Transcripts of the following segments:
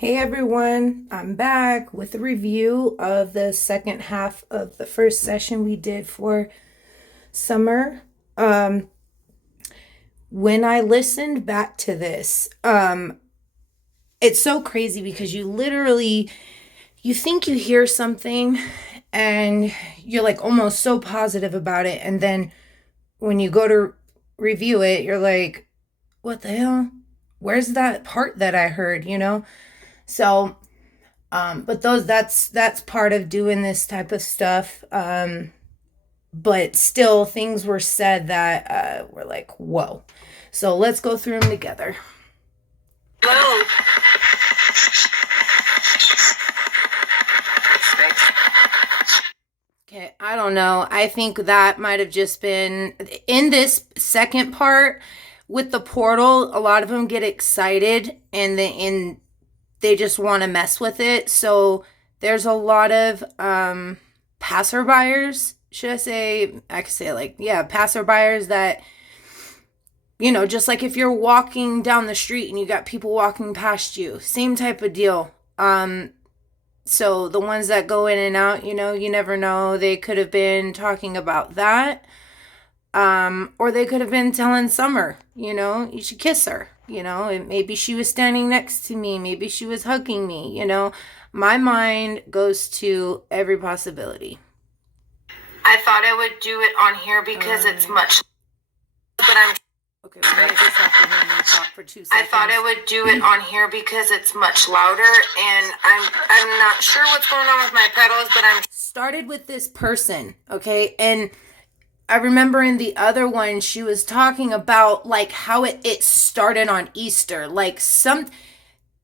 Hey everyone, I'm back with a review of the second half of the first session we did for summer. Um, when I listened back to this, it's so crazy because you think you hear something and you're like almost so positive about it, and then when you go to review it, you're like, what the hell? Where's that part that I heard, So but that's part of doing this type of stuff. But still, things were said that were like, whoa. So let's go through them together. Whoa. Okay, I don't know. I think that might have just been in this second part with the portal. A lot of them get excited and they just want to mess with it. So there's a lot of passerbyers, should I say? I could say like, yeah, passerbyers that, just like if you're walking down the street and you got people walking past you, same type of deal. So the ones that go in and out, you never know. They could have been talking about that. Or they could have been telling Summer, you should kiss her, and maybe she was standing next to me, maybe she was hugging me, My mind goes to every possibility. I thought I would do it on here because it's much, but I'm okay. We might just have to hear me talk for 2 seconds. I thought I would do it on here because it's much louder, and I'm not sure what's going on with my pedals, but I'm started with this person, okay, and I remember in the other one, she was talking about like how it started on Easter, like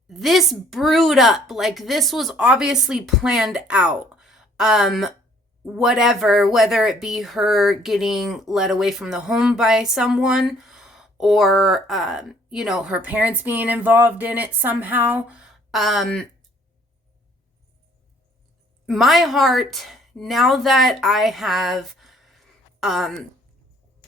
this brewed up, like this was obviously planned out. Whether it be her getting led away from the home by someone or, her parents being involved in it somehow. My heart, now that I have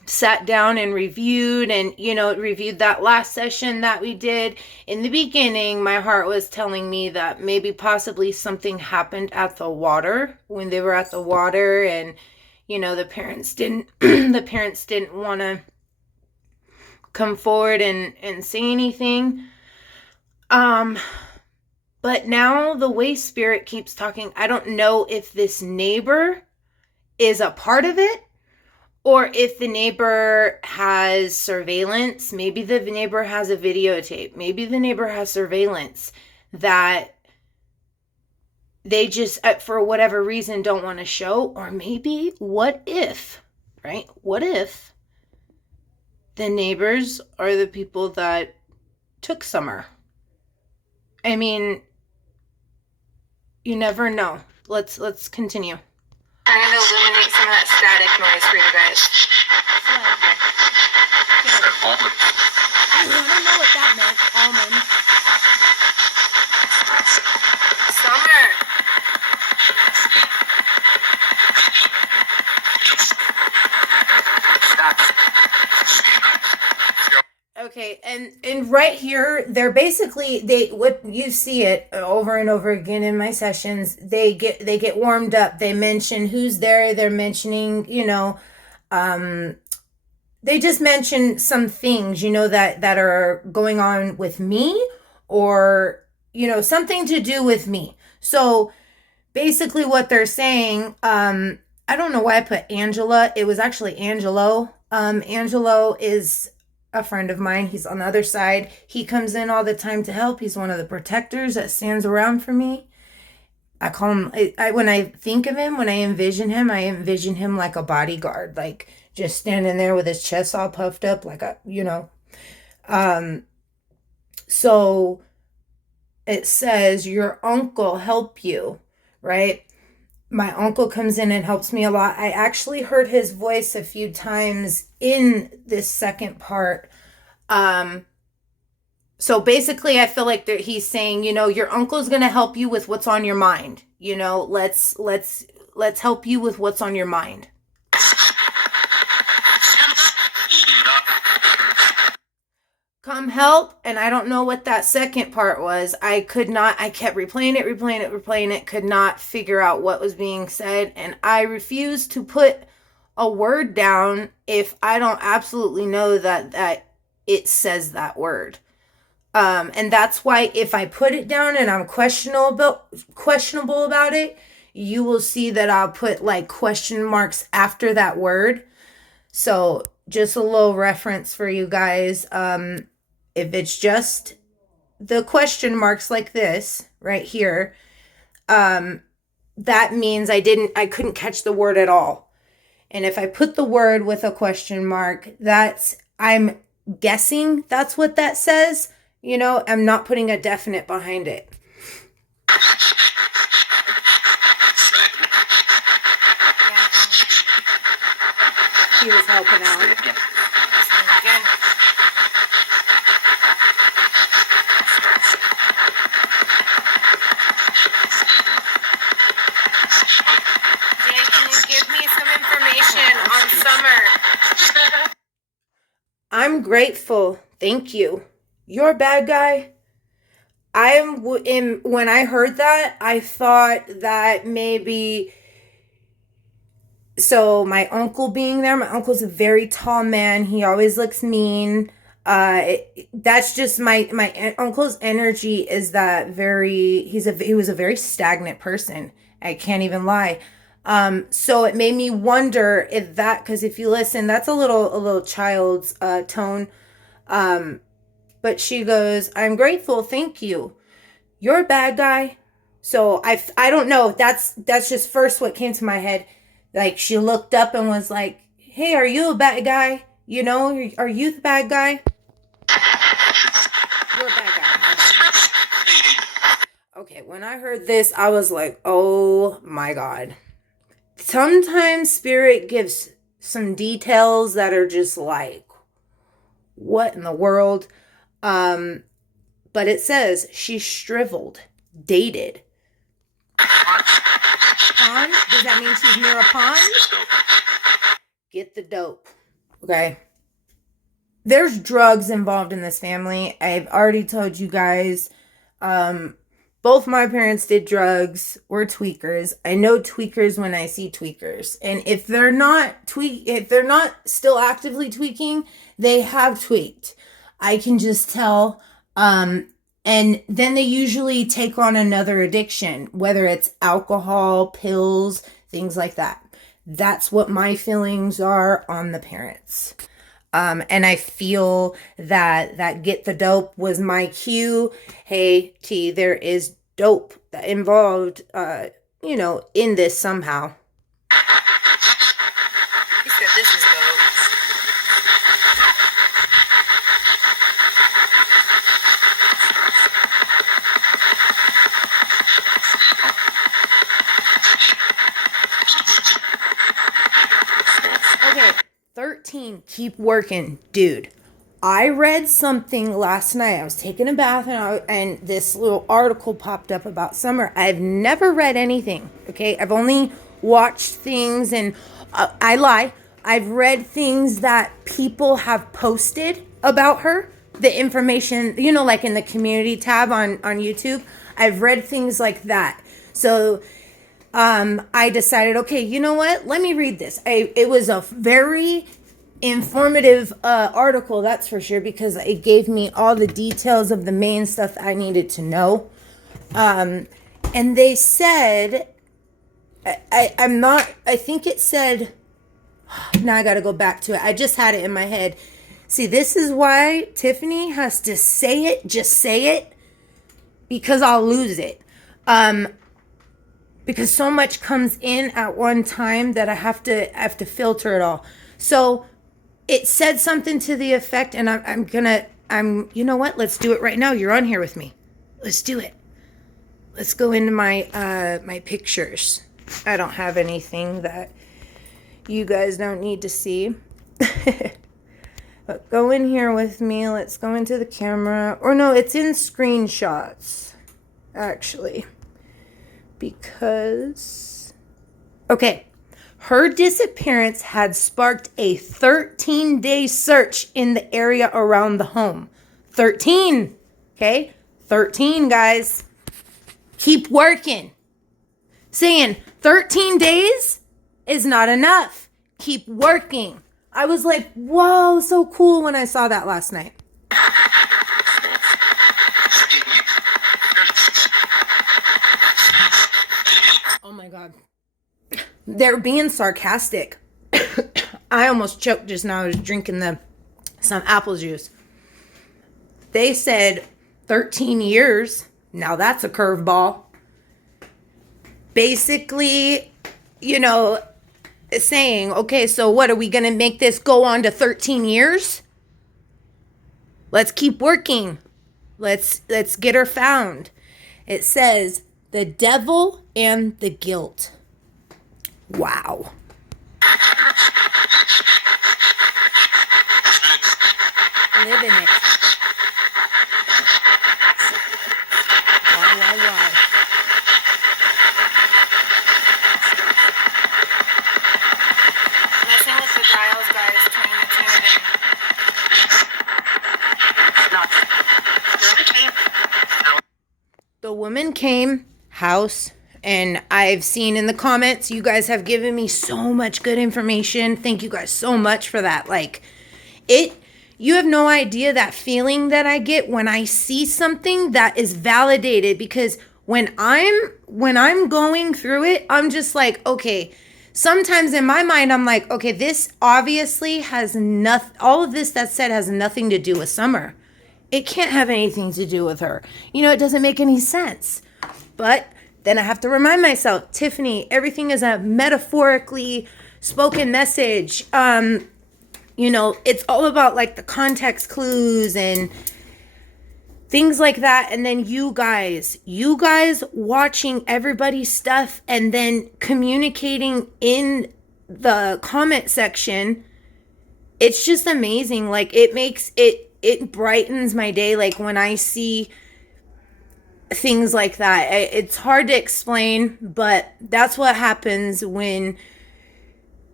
sat down and reviewed that last session that we did in the beginning, my heart was telling me that maybe possibly something happened at the water when they were at the water, and the parents didn't want to come forward and say anything. But now the way Spirit keeps talking, I don't know if this neighbor is a part of it, or if the neighbor has surveillance. Maybe the neighbor has a videotape. Maybe the neighbor has surveillance that they just, for whatever reason, don't want to show. Or maybe, what if the neighbors are the people that took Summer? I mean, you never know. Let's continue. I'm going to eliminate some of that static noise for you guys. I don't know what that meant. Almond. Summer. Okay, and right here, they're basically, what you see it over and over again in my sessions. They get warmed up. They mention who's there. They're mentioning, they just mention some things, that are going on with me, or something to do with me. So basically, what they're saying, I don't know why I put Angela. It was actually Angelo. Angelo is a friend of mine. He's on the other side. He comes in all the time to help. He's one of the protectors that stands around for me. I call him, when I think of him, when I envision him like a bodyguard, like just standing there with his chest all puffed up, like so it says, your uncle help you, right? My uncle comes in and helps me a lot. I actually heard his voice a few times in this second part. So basically, I feel like he's saying, your uncle's going to help you with what's on your mind. Let's help you with what's on your mind. come help. And I don't know what that second part was. I kept replaying it, could not figure out what was being said. And I refused to put a word down if I don't absolutely know that it says that word. And that's why if I put it down and I'm questionable about it, you will see that I'll put like question marks after that word. So just a little reference for you guys. If it's just the question marks like this right here, that means I couldn't catch the word at all. And if I put the word with a question mark, I'm guessing that's what that says. You know, I'm not putting a definite behind it. He was helping out. Again. Jay, can you give me some information on Summer? I'm grateful. Thank you. You're a bad guy. When I heard that, I thought that maybe, so my uncle being there, my uncle's a very tall man. He always looks mean. That's just my uncle's energy is that he was a very stagnant person. I can't even lie. So it made me wonder if cause if you listen, that's a little child's, tone. But she goes, I'm grateful. Thank you. You're a bad guy. So I don't know. That's just first what came to my head. Like she looked up and was like, hey, are you a bad guy? You know, are you the bad guy? You're a bad guy. Okay. When I heard this, I was like, oh my God. Sometimes spirit gives some details that are just like, what in the world? But it says she's shriveled, dated. Pond? Does that mean she's near a pond? Get the dope. Okay. There's drugs involved in this family. I've already told you guys. Both my parents did drugs. We're tweakers. I know tweakers when I see tweakers. And if they're not still actively tweaking, they have tweaked. I can just tell. And then they usually take on another addiction, whether it's alcohol, pills, things like that. That's what my feelings are on the parents. And I feel that get the dope was my cue. Hey, T, there is dope involved, in this somehow. He said this is dope. Okay, 13, keep working. Dude, I read something last night. I was taking a bath and this little article popped up about Summer. I've never read anything, okay? I've only watched things and I lie. I've read things that people have posted about her. The information, like in the community tab on YouTube. I've read things like that. So I decided, okay, you know what? Let me read this. It was a very informative article, that's for sure, because it gave me all the details of the main stuff I needed to know. And they said, I think it said, now I got to go back to it. I just had it in my head. See, this is why Tiffany has to say it, just say it, because I'll lose it. Because so much comes in at one time that I have to filter it all. So it said something to the effect, and you know what? Let's do it right now. You're on here with me. Let's do it. Let's go into my my pictures. I don't have anything that you guys don't need to see. But go in here with me. Let's go into the camera. Or no, it's in screenshots, actually. Because, okay, her disappearance had sparked a 13-day search in the area around the home. 13. Okay? 13, guys. Keep working. Saying 13 days is not enough. Keep working. I was like, whoa, so cool when I saw that last night. Oh my God. They're being sarcastic. I almost choked just now. I was drinking some apple juice. They said 13 years. Now that's a curveball. Basically, saying, okay, so what, are we going to make this go on to 13 years? Let's keep working. Let's get her found. It says the devil and the guilt. Wow. Living it. Wow. Messing with the dials, guys, turning the tuning. The woman came house, and I've seen in the comments, you guys have given me so much good information. Thank you guys so much for that. You have no idea that feeling that I get when I see something that is validated, because when I'm going through it, I'm just like, okay, sometimes in my mind, I'm like, okay, this obviously has nothing, all of this that said has nothing to do with Summer. It can't have anything to do with her. It doesn't make any sense. But then I have to remind myself, Tiffany, everything is a metaphorically spoken message. It's all about like the context clues and things like that. And then you guys watching everybody's stuff and then communicating in the comment section. It's just amazing. Like, it brightens my day. Like, when I see things like that, it's hard to explain, but that's what happens when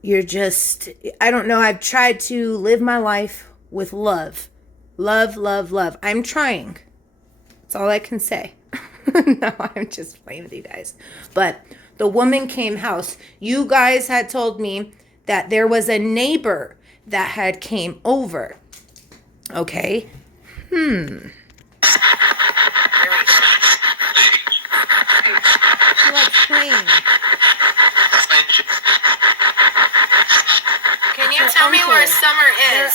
you're just, I don't know. I've tried to live my life with love. Love. I'm trying. That's all I can say. No, I'm just playing with you guys. But the woman came house. You guys had told me that there was a neighbor that had came over. Okay. She likes playing. Can you tell me where Summer is?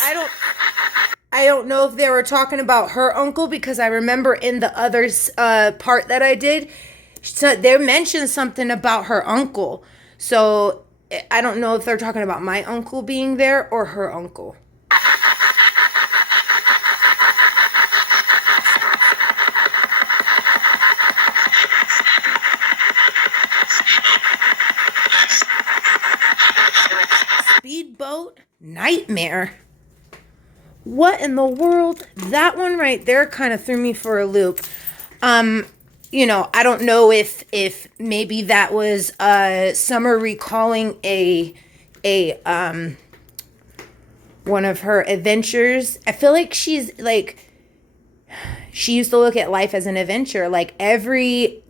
I don't know if they were talking about her uncle, because I remember in the other part that I did, so they mentioned something about her uncle. So I don't know if they're talking about my uncle being there or her uncle. Speedboat nightmare. What in the world? That one right there kind of threw me for a loop. I don't know if maybe that was Summer recalling a one of her adventures. I feel like she used to look at life as an adventure. Like, every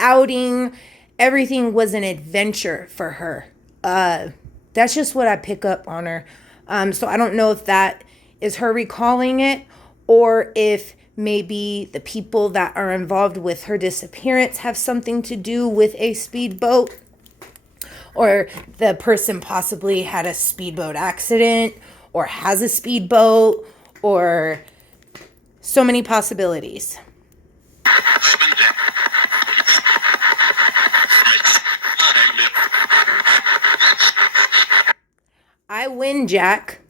outing, everything was an adventure for her. That's just what I pick up on her. So I don't know if that is her recalling it, or if maybe the people that are involved with her disappearance have something to do with a speedboat, or the person possibly had a speedboat accident or has a speedboat, or so many possibilities. I win, Jack.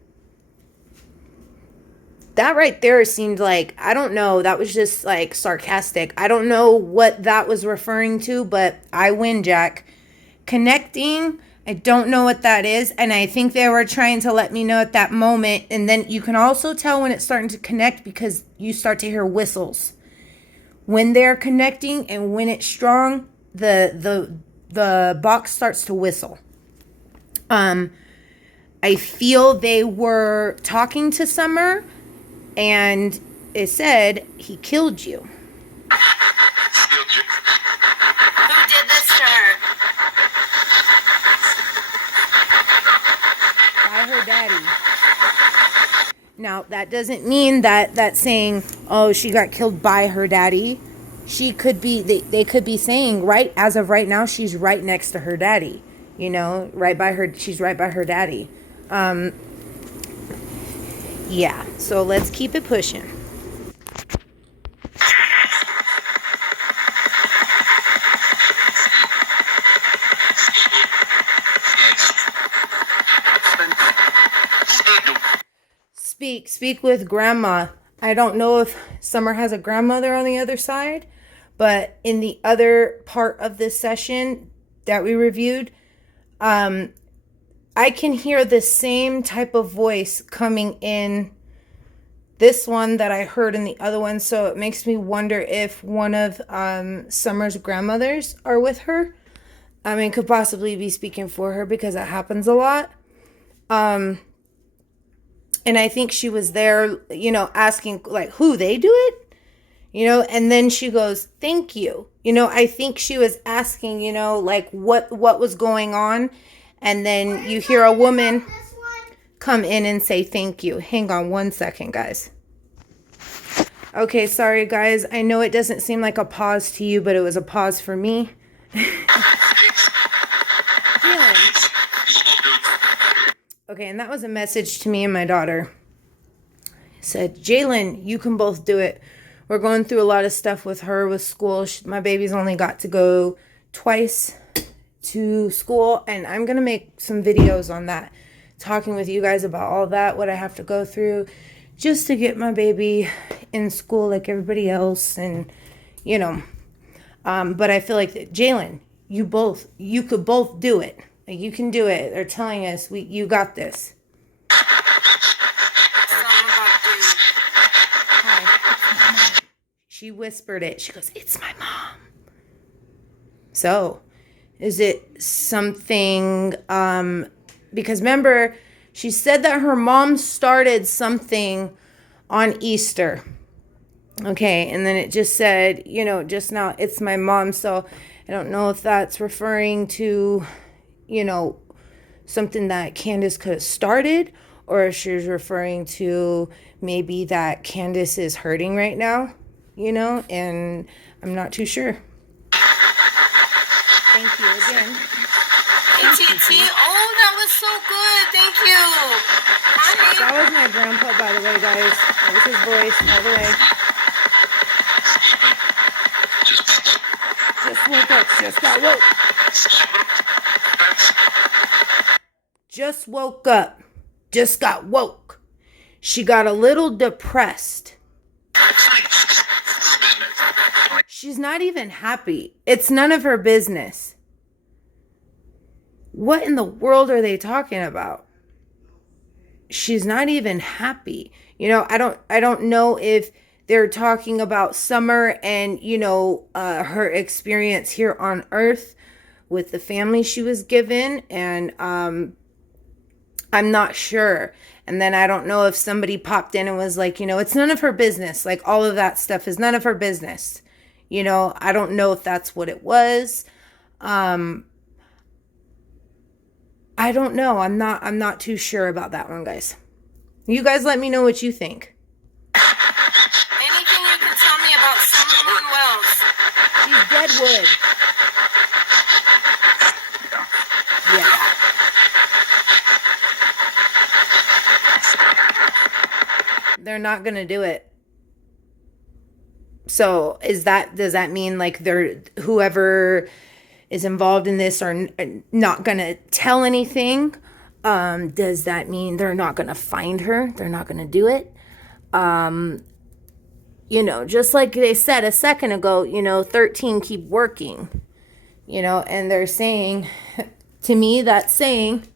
That right there seemed like, I don't know, that was just like sarcastic. I don't know what that was referring to, but I win, Jack. Connecting, I don't know what that is, and I think they were trying to let me know at that moment. And then you can also tell when it's starting to connect, because you start to hear whistles. When they're connecting and when it's strong, the box starts to whistle. I feel they were talking to Summer, and it said he killed you. Who did this to her? By her daddy. Now, that doesn't mean that that's saying, oh, she got killed by her daddy. She could be, they could be saying, right, as of right now, she's right next to her daddy. You know, right by her, she's right by her daddy. Yeah, so let's keep it pushing. Speak with grandma. I don't know if Summer has a grandmother on the other side, but in the other part of this session that we reviewed, I can hear the same type of voice coming in this one that I heard in the other one. So it makes me wonder if one of Summer's grandmothers are with her. I mean, could possibly be speaking for her because that happens a lot. And I think she was there, you know, asking like who they do it, you know, and then she goes, thank you. You know, I think she was asking, you know, like what was going on. And then you hear a woman come in and say, thank you. Hang on one second, guys. Okay, sorry, guys. I know it doesn't seem like a pause to you, but it was a pause for me. Okay, and that was a message to me and my daughter. It said, Jalen, you can both do it. We're going through a lot of stuff with her, with school. My baby's only got to go twice to school, and I'm going to make some videos on that, talking with you guys about all that, what I have to go through, just to get my baby in school like everybody else, and, you know. But I feel like, Jalen, you could both do it. Like, you can do it. They're telling us, you got this. Hi. She whispered it. She goes, it's my mom. So, is it something, because remember, she said that her mom started something on Easter. Okay, and then it just said, you know, just now, it's my mom. So, I don't know if that's referring to, you know, something that Candace could have started, or if she's referring to maybe that Candace is hurting right now, you know, and I'm not too sure. Thank you again. Oh, that was so good. Thank you. Hi. That was my grandpa, by the way, guys. That was his voice all the way. Just woke up. Just got woke. Just woke up. Just got woke. She got a little depressed. She's not even happy. It's none of her business. What in the world are they talking about? She's not even happy. You know, I don't know if they're talking about Summer and, you know, her experience here on Earth with the family she was given, and I'm not sure. And then I don't know if somebody popped in and was like, you know, it's none of her business. Like, all of that stuff is none of her business. You know, I don't know if that's what it was. I don't know. I'm not too sure about that one, guys. You guys let me know what you think. Anything you can tell me about Summer Wells? She's dead wood. Yeah. They're not going to do it. So does that mean like whoever is involved in this are not going to tell anything? Does that mean they're not going to find her? They're not going to do it? You know, just like they said a second ago, you know, 13 keep working, you know, and they're saying, to me, that's saying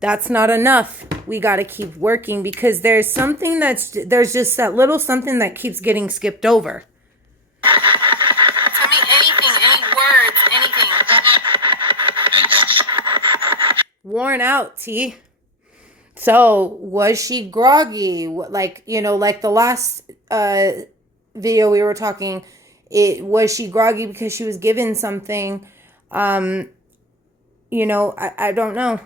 that's not enough. We got to keep working, because there's just that little something that keeps getting skipped over. Tell me anything, any words, anything. Worn out, T. So was she groggy? Like, like the last video we were talking, was she groggy because she was given something? Um, I don't know.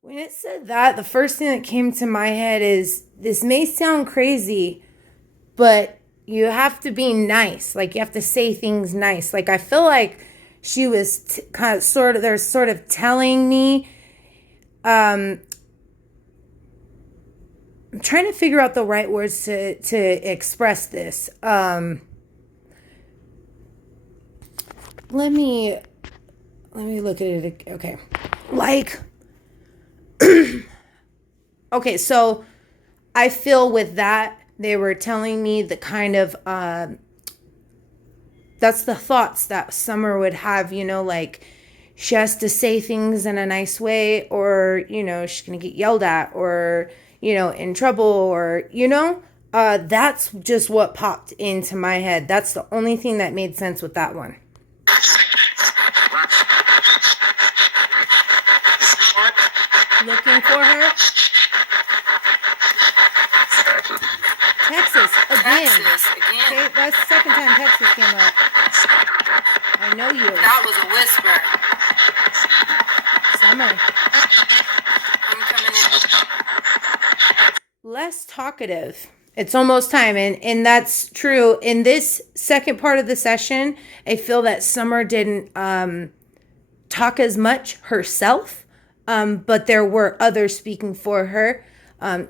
When it said that, the first thing that came to my head is, this may sound crazy, but you have to be nice. Like, you have to say things nice. Like, I feel like she was kind of they're sort of telling me, I'm trying to figure out the right words to express this. Let me look at it. Okay. Like, okay, so I feel with that, they were telling me the kind of, that's the thoughts that Summer would have, like she has to say things in a nice way, or, she's going to get yelled at, or, in trouble, or, that's just what popped into my head. That's the only thing that made sense with that one. Looking for her. Texas again. Okay, that's the second time Texas came up. I know you. That was a whisper. Summer. I'm coming in. Less talkative. It's almost time, and that's true. In this second part of the session, I feel that Summer didn't talk as much herself, but there were others speaking for her.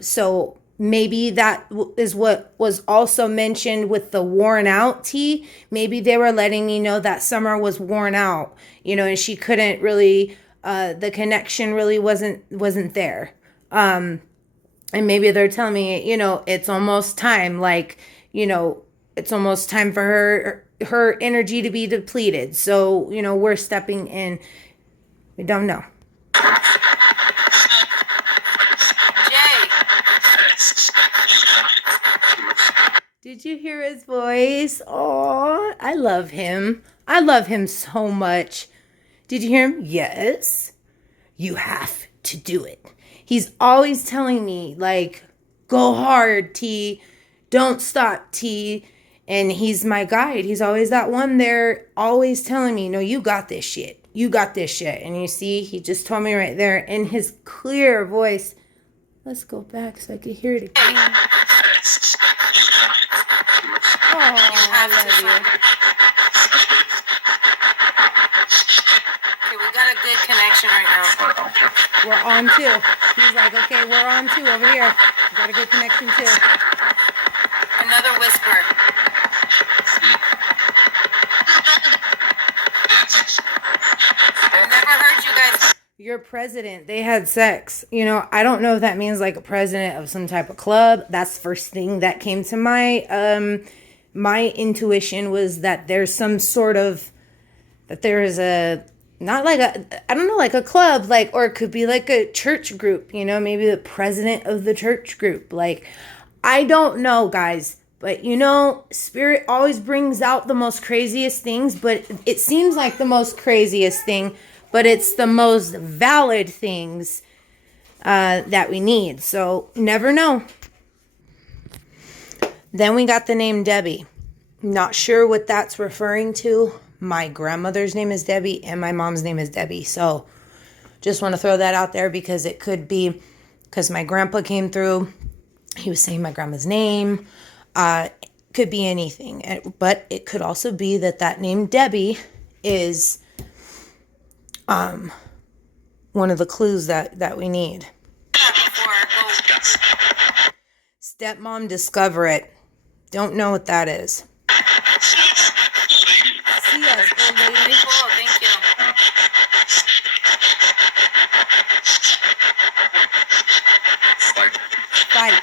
So maybe that is what was also mentioned with the worn out tea. Maybe they were letting me know that Summer was worn out, and she couldn't really, the connection really wasn't there. And maybe they're telling me, it's almost time, like, it's almost time for her energy to be depleted. So, we're stepping in. We don't know. Did you hear his voice? Oh, I love him. I love him so much. Did you hear him? Yes. You have to do it. He's always telling me, like, go hard, T. Don't stop, T. And he's my guide. He's always that one there, always telling me, no, you got this shit. You got this shit. And you see, he just told me right there in his clear voice. Let's go back so I could hear it again. Oh, I love you. Okay, we got a good connection right now. We're on too. He's like, okay, we're on too over here. We got a good connection too. Another whisper. I've never heard you guys. Your president, they had sex. I don't know if that means like a president of some type of club. That's the first thing that came to my intuition, was that there's some sort of, that there is a, not like I don't know, like a club, like, or it could be like a church group, maybe the president of the church group. Like, I don't know, guys, but Spirit always brings out the most craziest things, but it seems like the most craziest thing, but it's the most valid things that we need. So never know. Then we got the name Debbie. Not sure what that's referring to. My grandmother's name is Debbie and my mom's name is Debbie. So just want to throw that out there, because it could be because my grandpa came through. He was saying my grandma's name. Could be anything. But it could also be that name Debbie is one of the clues that we need. Stepmom, discover it. Don't know what that is. See us, old lady. Cool, thank you. Fight.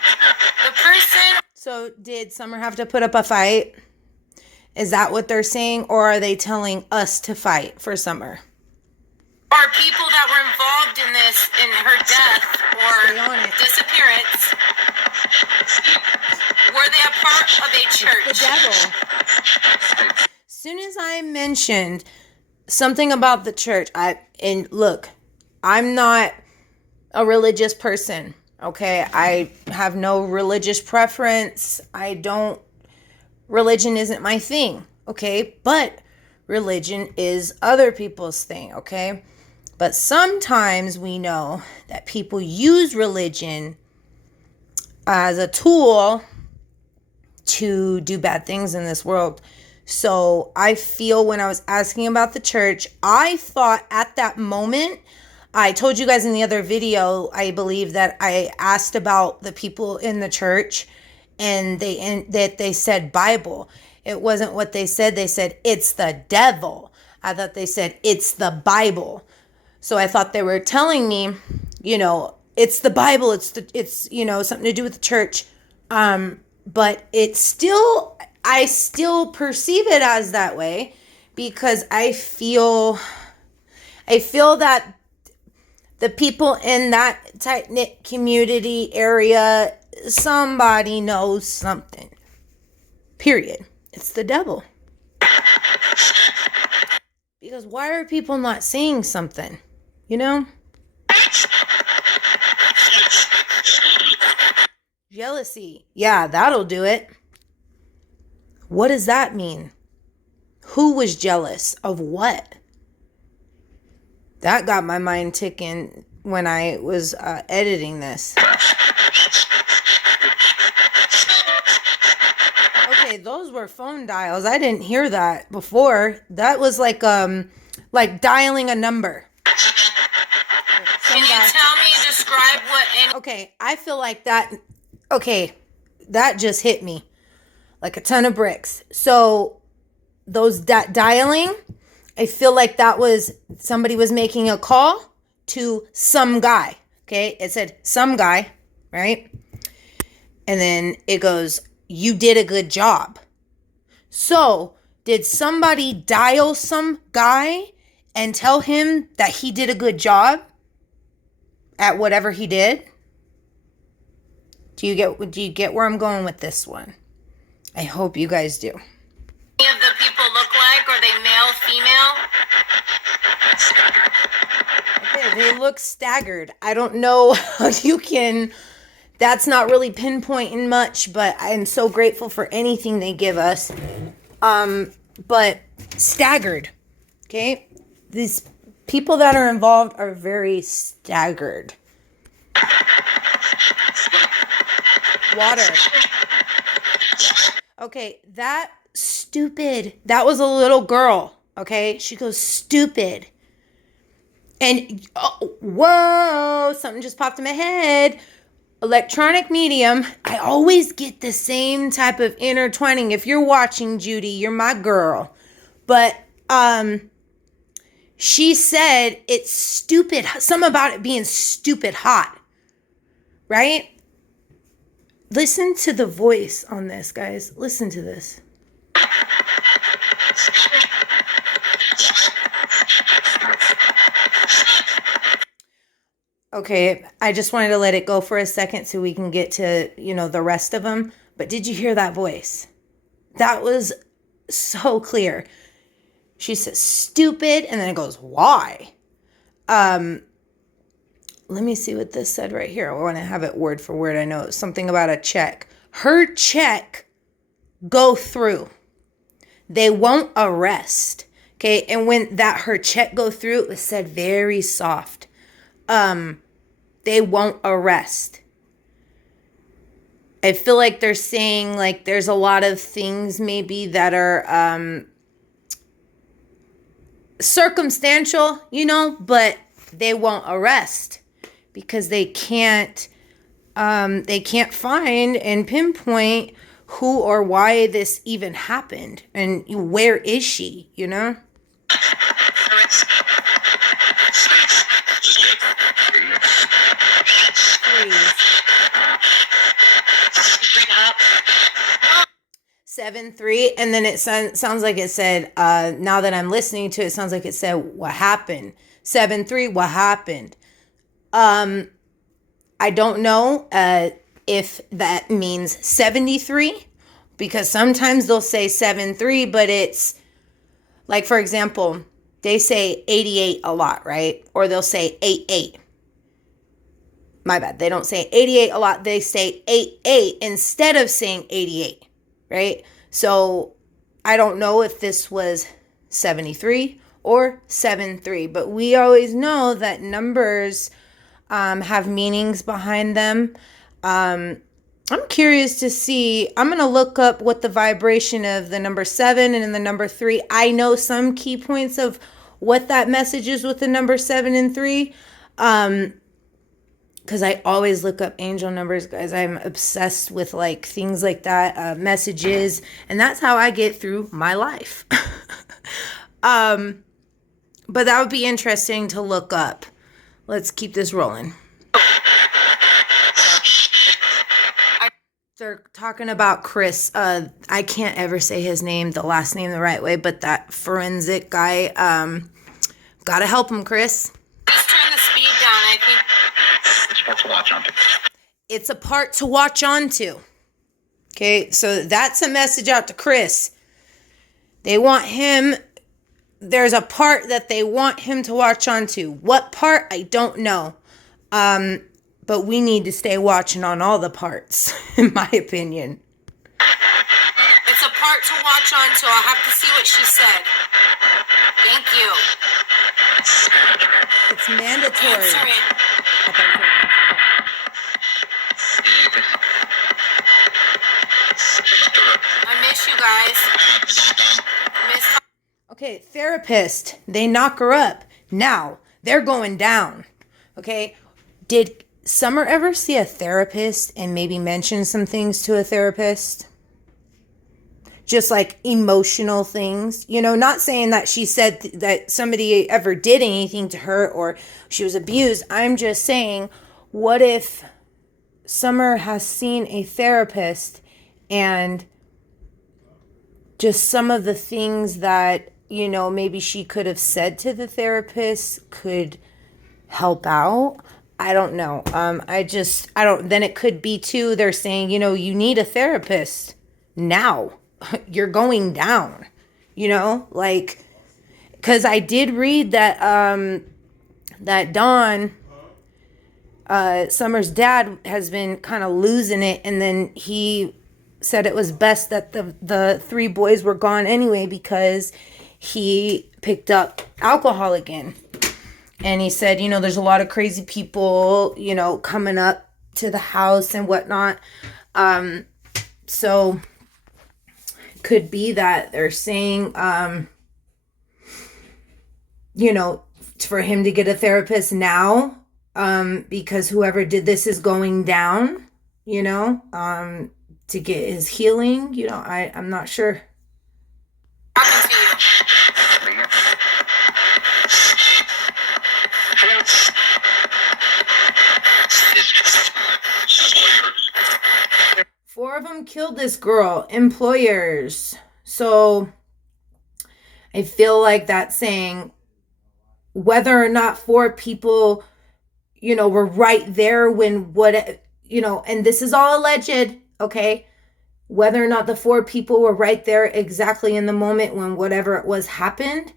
The person. So did Summer have to put up a fight? Is that what they're saying? Or are they telling us to fight for Summer? Or people that were involved in this, in her death or disappearance, were they a part of a church? The devil. mentioned something about the church. And look, I'm not a religious person. Okay, I have no religious preference. Religion isn't my thing. Okay, but religion is other people's thing. Okay, but sometimes we know that people use religion as a tool to do bad things in this world. So I feel when I was asking about the church, I thought at that moment, I told you guys in the other video, I believe that I asked about the people in the church and that they said Bible. It wasn't what they said. They said it's the devil. I thought they said it's the Bible. So I thought they were telling me, it's the Bible. It's something to do with the church. But I still perceive it as that way because I feel that the people in that tight-knit community area, somebody knows something. Period. It's the devil. Because why are people not saying something? Jealousy. Yeah, that'll do it. What does that mean? Who was jealous of what? That got my mind ticking when I was editing this. Okay, those were phone dials. I didn't hear that before. That was like dialing a number. Can you tell me, describe what... Okay, I feel like that... Okay, that just hit me like a ton of bricks. So those dialing, I feel like that was somebody was making a call to some guy. Okay, it said some guy, right? And then it goes, you did a good job. So did somebody dial some guy and tell him that he did a good job at whatever he did? Do you get where I'm going with this one? I hope you guys do. Any of the people look like? Are they male, female? Okay, they look staggered. I don't know how you can... That's not really pinpointing much, but I'm so grateful for anything they give us. But staggered, okay? These people that are involved are very staggered. Water. Okay, that was a little girl, okay? She goes, stupid. And, whoa, something just popped in my head. Electronic medium, I always get the same type of intertwining. If you're watching, Judy, you're my girl. But, she said it's stupid. Something about it being stupid hot. Right? Listen to the voice on this, guys. Listen to this. Okay, I just wanted to let it go for a second so we can get to, the rest of them. But did you hear that voice? That was so clear. She says, stupid, and then it goes, why? Let me see what this said right here. I want to have it word for word. I know it's something about a check. Her check go through. They won't arrest. Okay, and when her check go through, it was said very soft. They won't arrest. I feel like they're saying like there's a lot of things maybe that are circumstantial, but they won't arrest because they can't find and pinpoint who or why this even happened and where is she, Please. 7-3, and then it sounds like it said, now that I'm listening to it, sounds like it said, what happened? 7-3, what happened? I don't know if that means 73, because sometimes they'll say 7-3, but it's Like, for example, they say 88 a lot, right? Or they'll say 88. My bad. They don't say 88 a lot. They say 88 instead of saying 88, right? So I don't know if this was 73 or 73, but we always know that numbers have meanings behind them. I'm curious to see. I'm going to look up what the vibration of the number 7 and the number 3. I know some key points of what that message is with the number 7 and 3. Because I always look up angel numbers, guys. I'm obsessed with like things like that, messages, and that's how I get through my life. But that would be interesting to look up. Let's keep this rolling. They're talking about Chris. I can't ever say his name, the last name, the right way, but that forensic guy. Gotta help him, Chris. Just turn the speed down, I think. It's a part to watch onto. Okay, so that's a message out to Chris. They want him. There's a part that they want him to watch onto. What part? I don't know. But we need to stay watching on all the parts, in my opinion. It's a part to watch on, so I'll have to see what she said. Thank you. It's mandatory. Answer it. I miss you guys. Miss. Okay, therapist. They knock her up. Now, they're going down. Okay? Did Summer ever see a therapist and maybe mention some things to a therapist? Just like emotional things. You know, not saying that she said that somebody ever did anything to her or she was abused. I'm just saying, what if Summer has seen a therapist and just some of the things that, you know, maybe she could have said to the therapist could help out? I don't know. Then it could be too, they're saying, you know, you need a therapist now. You're going down, you know, like, cause I did read that, that Don, Summer's dad has been kind of losing it. And then he said it was best that the 3 boys were gone anyway, because he picked up alcohol again. And he said, you know, there's a lot of crazy people, you know, coming up to the house and whatnot. So could be that they're saying, you know, for him to get a therapist now, because whoever did this is going down, you know, to get his healing. You know, I'm not sure. Four of them killed this girl, employers. So I feel like that's saying whether or not 4 people, you know, were right there when what, you know, and this is all alleged, okay? Whether or not the 4 people were right there exactly in the moment when whatever it was happened,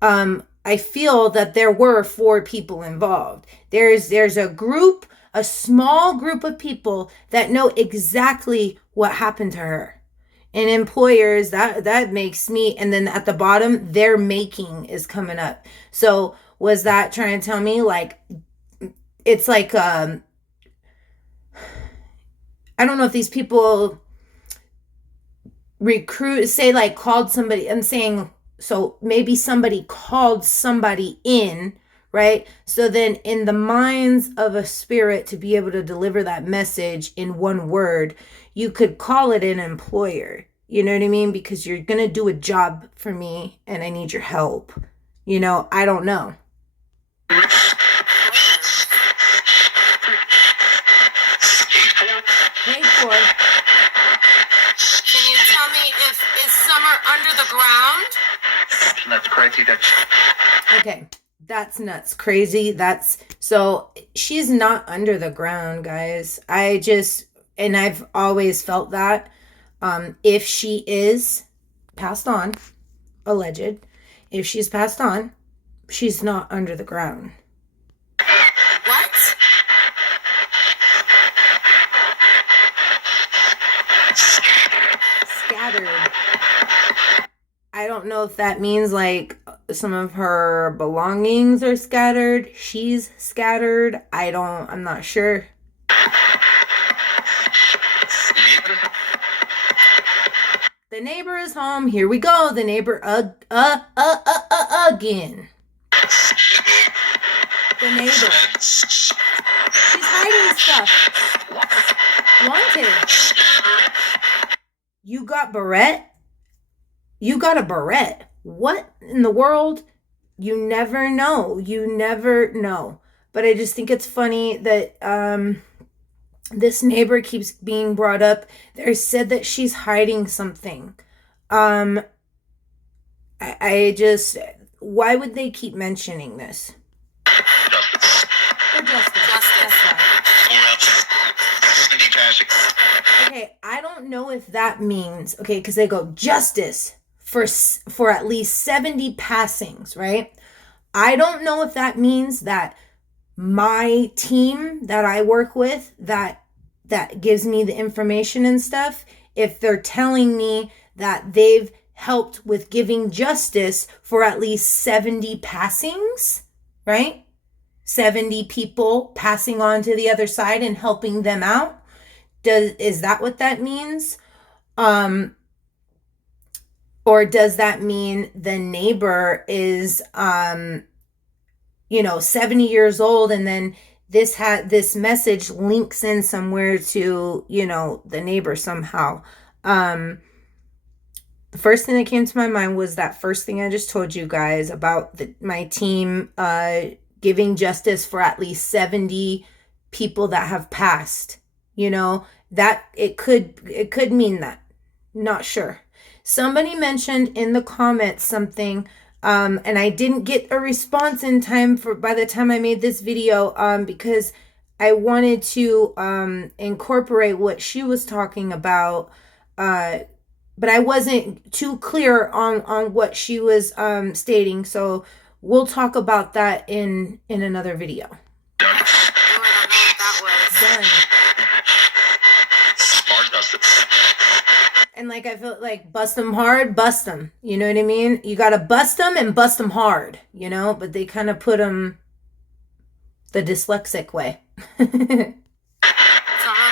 I feel that there were 4 people involved. There's a group, a small group of people that know exactly what happened to her. And employers, that makes me, and then at the bottom, their making is coming up. So was that trying to tell me, like, it's like, I don't know if these people called somebody, I'm saying, so maybe somebody called somebody in, right? So then in the minds of a spirit to be able to deliver that message in one word, you could call it an employer. You know what I mean? Because you're going to do a job for me and I need your help. You know, I don't know. Can you tell me is Summer under the ground? That's crazy. Okay. That's nuts. Crazy. So she's not under the ground, guys. And I've always felt that, if she is passed on, alleged, if she's passed on, she's not under the ground. What? Scattered. I don't know if that means like some of her belongings are scattered. She's scattered. I'm not sure. The neighbor is home. Here we go. The neighbor again. The neighbor. She's hiding stuff. Wanted. You got barrette? You got a barrette. What in the world? You never know. You never know. But I just think it's funny that this neighbor keeps being brought up. They said that she's hiding something. I just, why would they keep mentioning this? For justice. Okay, I don't know if that means, okay, because they go justice for at least 70 passings, right? I don't know if that means that my team that I work with that gives me the information and stuff, if they're telling me that they've helped with giving justice for at least 70 passings, right? 70 people passing on to the other side and helping them out. Is that what that means? Or does that mean the neighbor is 70 years old, and then this message links in somewhere to, the neighbor somehow. The first thing that came to my mind was that first thing I just told you guys about my team giving justice for at least 70 people that have passed. That it could mean that. Not sure. Somebody mentioned in the comments something, and I didn't get a response in time by the time I made this video, because I wanted to incorporate what she was talking about, but I wasn't too clear on what she was stating. So we'll talk about that in another video. Oh, I don't know what that was. Done. And like, I feel like bust them hard, bust them. You know what I mean? You got to bust them and bust them hard, but they kind of put them the dyslexic way. Something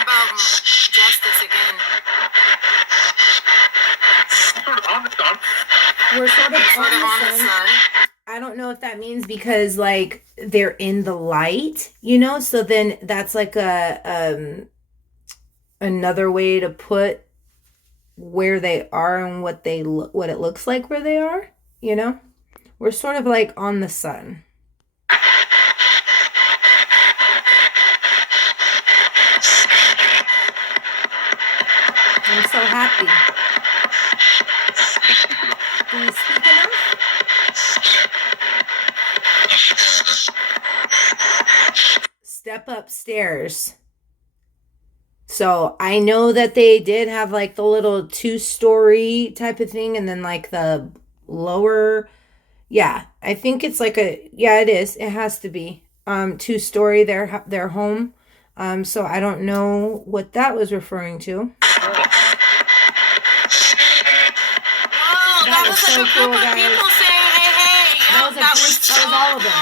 about justice again. We're sort of on the sun. I don't know if that means because like they're in the light, so then that's like another way to put where they are and what it looks like where they are, we're sort of like on the sun. I'm so happy. Do you speak enough? Step upstairs. So I know that they did have like the little 2-story type of thing, and then like the lower, yeah, I think it's like it is. It has to be 2-story their home. So I don't know what that was referring to. Whoa, that was so like a group of people saying, hey. That was all of them.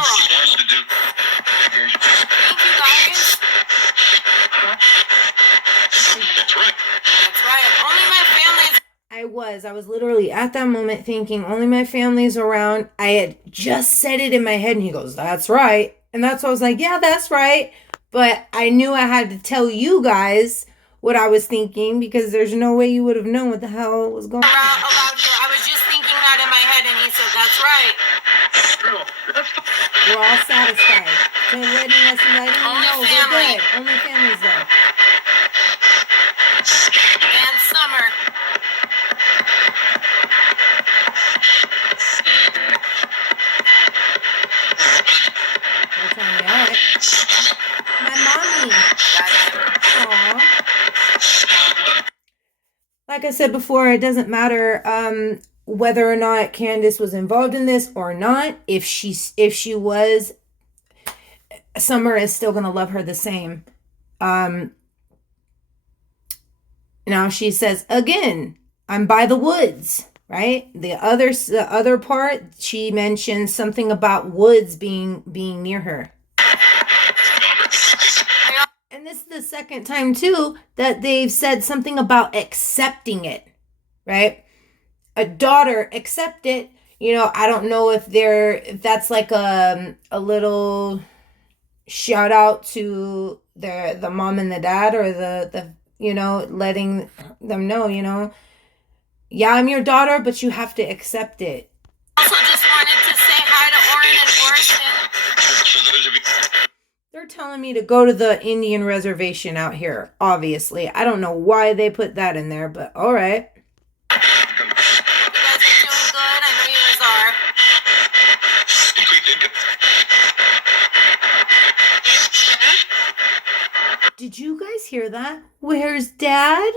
Thank you, guys. That's right. Only my family's. I was literally at that moment thinking, only my family's around. I had just said it in my head, and he goes, that's right. And that's why I was like, yeah, that's right. But I knew I had to tell you guys what I was thinking, because there's no way you would have known what the hell was going on. I was just thinking that in my head, and he said, that's right. We're all satisfied. They're letting us know we're good. Only families though. And Summer. They're telling me, all right. My mommy. Aww. Like I said before, it doesn't matter whether or not Candace was involved in this or not. If she was, Summer is still gonna love her the same. Now she says again, I'm by the woods, right? The other part, she mentions something about woods being near her. And this is the second time too that they've said something about accepting it, right? A daughter accept it. I don't know if that's like a little shout out to the mom and the dad, or the letting them know, yeah, I'm your daughter, but you have to accept it. Also, just wanted to say hi to Orin and Orson. They're telling me to go to the Indian reservation out here, obviously. I don't know why they put that in there, but all right. You guys are doing good. I know you guys are. Did you guys hear that? Where's Dad?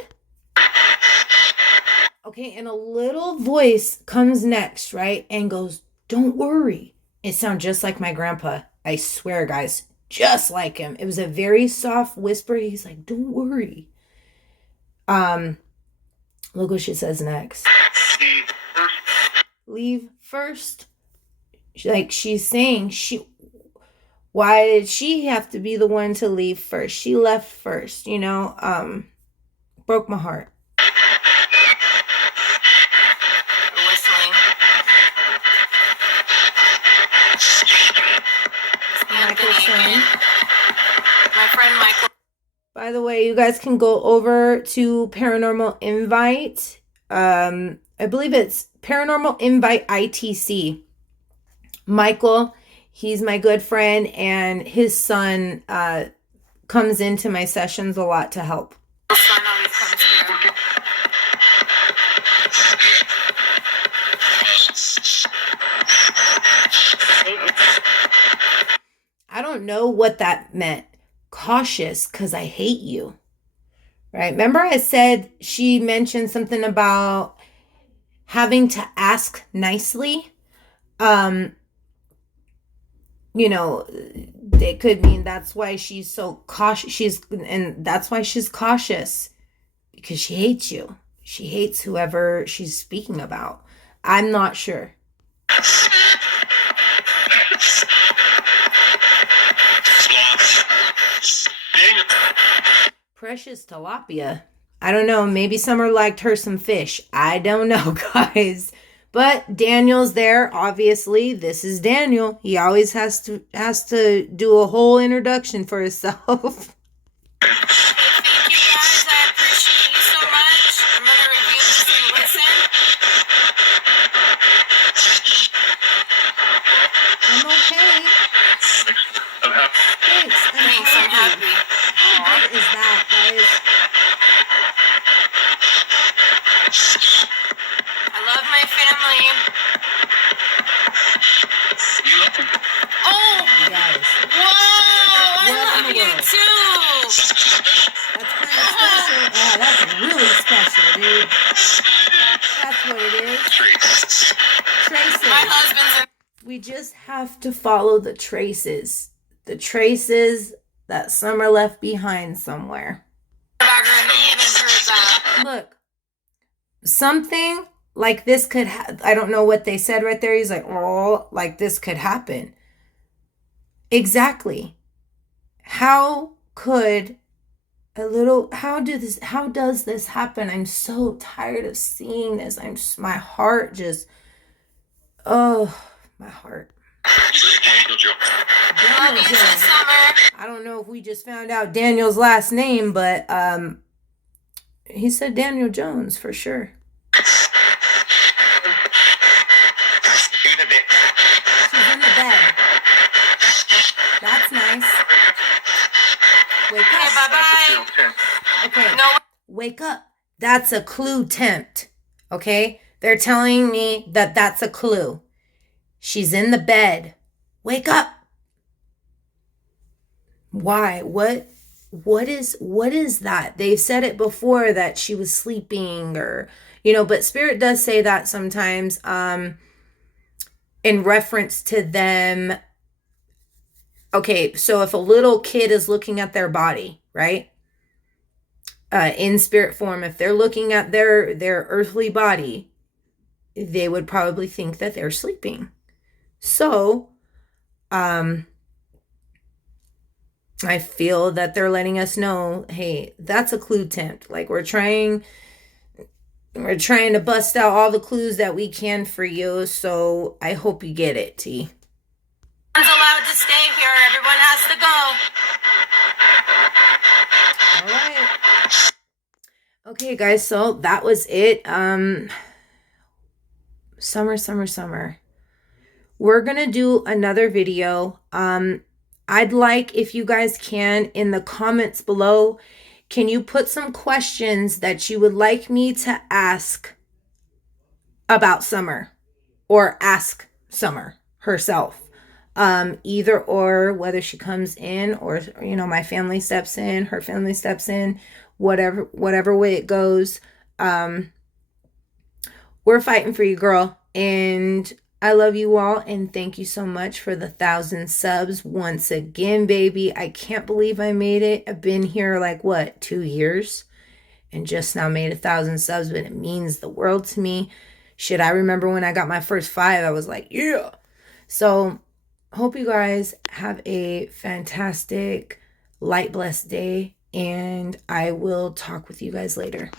Okay, and a little voice comes next, right? And goes, don't worry. It sounds just like my grandpa. I swear, guys, just like him. It was a very soft whisper. He's like, don't worry. Look what she says next. Leave first. Like she's saying, why did she have to be the one to leave first? She left first, broke my heart. Whistling. Michael's son. My friend Michael. By the way, you guys can go over to Paranormal Invite. I believe it's Paranormal Invite ITC. Michael, he's my good friend, and his son comes into my sessions a lot to help. His son always comes here. I don't know what that meant. Cautious, because I hate you. Right? Remember I said she mentioned something about having to ask nicely? It could mean that's why she's so cautious. That's why she's cautious, because she hates you. She hates whoever she's speaking about. I'm not sure. Precious tilapia. I don't know. Maybe Summer liked her some fish. I don't know, guys. But Daniel's there, obviously. This is Daniel. He always has to do a whole introduction for himself. Thank you guys. I appreciate you so much. I'm gonna review this and listen. I'm okay. Thanks. I'm happy. How good is that, guys? I love my family. Oh! Guys. Whoa! I What love in the you world? too! That's kind of special. Oh, that's really special, dude. That's what it is. Traces. My husband's We just have to follow the traces. The traces that Summer left behind somewhere. Look, something like this could I don't know what they said right there. He's like, oh, like this could happen. Exactly. How could how does this happen? I'm so tired of seeing this. My heart just, oh, my heart. Daniel Jones. I don't know if we just found out Daniel's last name, but he said Daniel Jones for sure. She's in the bed. That's nice. Wake up. Okay, bye-bye. Okay. No. Wake up. That's a clue tempt. Okay? They're telling me that that's a clue. She's in the bed. Wake up. Why? What is that? They've said it before that she was sleeping, or You know, but Spirit does say that sometimes in reference to them. Okay, so if a little kid is looking at their body, right? In spirit form, if they're looking at their earthly body, they would probably think that they're sleeping. So, I feel that they're letting us know, hey, that's a clue tent. Like we're trying to bust out all the clues that we can for you. So I hope you get it, T. No one's allowed to stay here. Everyone has to go. All right. Okay, guys, so that was it. Summer. We're gonna do another video. I'd like, if you guys can, in the comments below, can you put some questions that you would like me to ask about Summer, or ask Summer herself? Either or, whether she comes in or, you know, my family steps in, her family steps in, whatever way it goes. We're fighting for you, girl. And I love you all. And thank you so much for the 1,000 subs once again, baby. I can't believe I made it. I've been here like, what, 2 years? And just now made 1,000 subs, but it means the world to me. Shit, I remember when I got my first 5, I was like, yeah. So, hope you guys have a fantastic, light blessed day. And I will talk with you guys later.